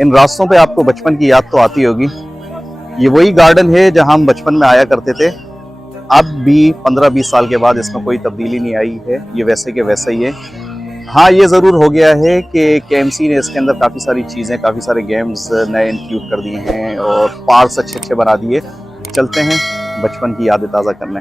इन रास्तों पे आपको बचपन की याद तो आती होगी। ये वही गार्डन है जहां हम बचपन में आया करते थे। अब भी 15-20 साल के बाद इसमें कोई तब्दीली नहीं आई है, ये वैसे के वैसा ही है। हाँ, ये ज़रूर हो गया है कि केएमसी ने इसके अंदर काफ़ी सारी चीज़ें, काफ़ी सारे गेम्स नए इंक्लूड कर दिए हैं और पार्क्स अच्छे अच्छे बना दिए। चलते हैं बचपन की यादें ताज़ा करने।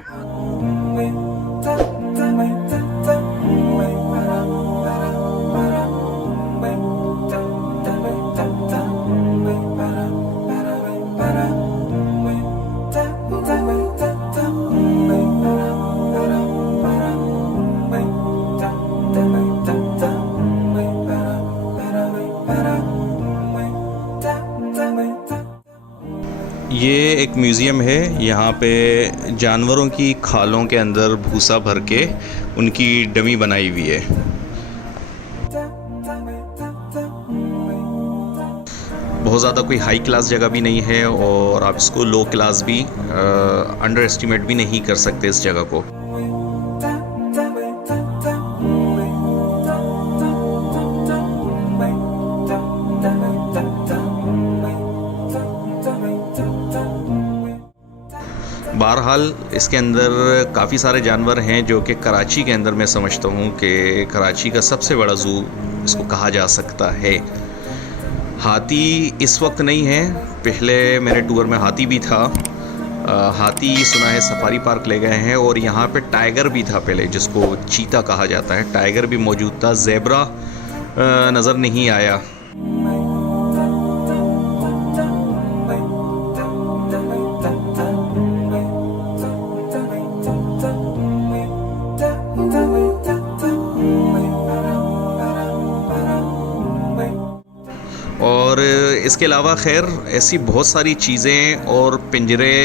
ये एक म्यूज़ियम है। यहाँ पे जानवरों की खालों के अंदर भूसा भर के उनकी डमी बनाई हुई है। बहुत ज़्यादा कोई हाई क्लास जगह भी नहीं है और आप इसको लो क्लास भी अंडर एस्टिमेट भी नहीं कर सकते इस जगह को। बहरहाल इसके अंदर काफ़ी सारे जानवर हैं जो कि कराची के अंदर मैं समझता हूँ कि कराची का सबसे बड़ा ज़ू इसको कहा जा सकता है। हाथी इस वक्त नहीं है, पहले मेरे टूर में हाथी भी था। हाथी सुना है सफारी पार्क ले गए हैं और यहाँ पे टाइगर भी था पहले, जिसको चीता कहा जाता है। टाइगर भी मौजूद था। ज़ेब्रा नज़र नहीं आया। और इसके अलावा खैर ऐसी बहुत सारी चीज़ें और पिंजरे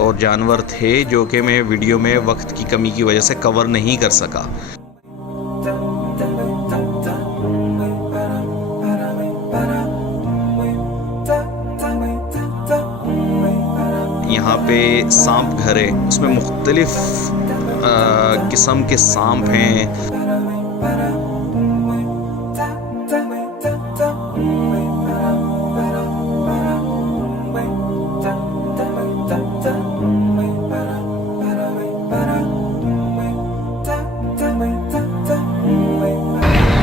और जानवर थे जो कि मैं वीडियो में वक्त की कमी की वजह से कवर नहीं कर सका। यहाँ पे सांप घर है, उसमें मुख्तलिफ किस्म के सांप हैं।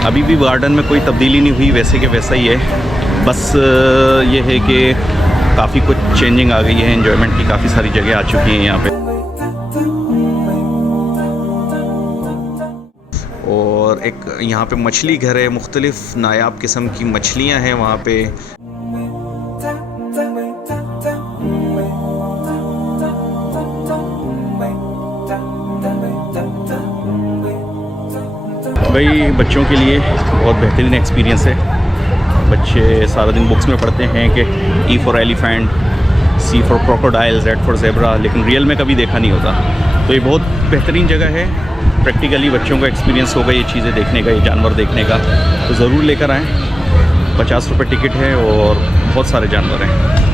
अभी भी गार्डन में कोई तब्दीली नहीं हुई, वैसे के वैसा ही है। बस ये है कि काफ़ी कुछ चेंजिंग आ गई है। एंजॉयमेंट की काफ़ी सारी जगह आ चुकी हैं यहाँ पे। और एक यहाँ पे मछली घर है, मुख्तलिफ नायाब किस्म की मछलियाँ हैं वहाँ पे। भाई बच्चों के लिए बहुत बेहतरीन एक्सपीरियंस है। बच्चे सारा दिन बुक्स में पढ़ते हैं कि E for elephant, C for crocodile, Z for zebra, लेकिन रियल में कभी देखा नहीं होता। तो ये बहुत बेहतरीन जगह है। प्रैक्टिकली बच्चों को एक्सपीरियंस होगा ये चीज़ें देखने का, ये जानवर देखने का। तो ज़रूर लेकर आएँ। 50 रुपये टिकट है और बहुत सारे जानवर हैं।